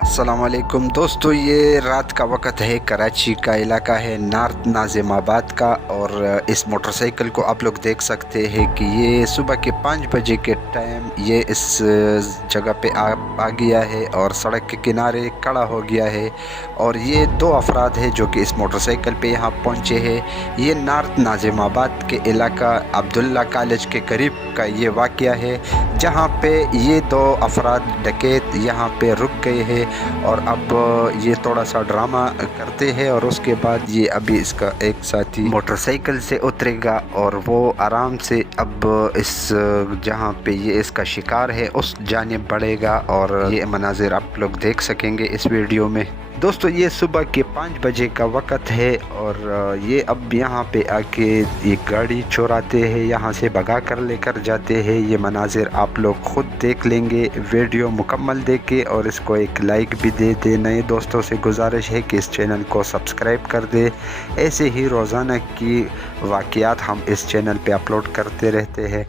अस्सलाम वालेकुम दोस्तों, ये रात का वक़्त है। कराची का इलाका है नॉर्थ नाज़िमाबाद का, और इस मोटरसाइकिल को आप लोग देख सकते हैं कि ये सुबह के 5 बजे के टाइम ये इस जगह पे आ गया है और सड़क के किनारे खड़ा हो गया है। और ये 2 अफराद हैं जो कि इस मोटरसाइकिल पे यहाँ पहुँचे हैं। ये नॉर्थ नाज़िमाबाद के इलाका अब्दुल्ला कॉलेज के करीब का ये वाक़या है, जहाँ पे ये 2 अफराद डकैत यहाँ पे रुक गए हैं और अब ये थोड़ा सा ड्रामा करते हैं। और उसके बाद ये अभी इसका एक साथी मोटरसाइकिल से उतरेगा और वो आराम से अब इस जहाँ पे ये इसका शिकार है उस जानिब बढ़ेगा, और ये मनाजिर आप लोग देख सकेंगे इस वीडियो में। दोस्तों, ये सुबह के 5 बजे का वक़्त है और ये अब यहाँ पे आके एक गाड़ी चुराते हैं, यहाँ से भगा कर लेकर जाते हैं। ये मनाजिर आप लोग ख़ुद देख लेंगे वीडियो मुकम्मल देख के, और इसको एक लाइक भी दे दे। नए दोस्तों से गुजारिश है कि इस चैनल को सब्सक्राइब कर दे। ऐसे ही रोज़ाना की वाक़यात हम इस चैनल पे अपलोड करते रहते हैं।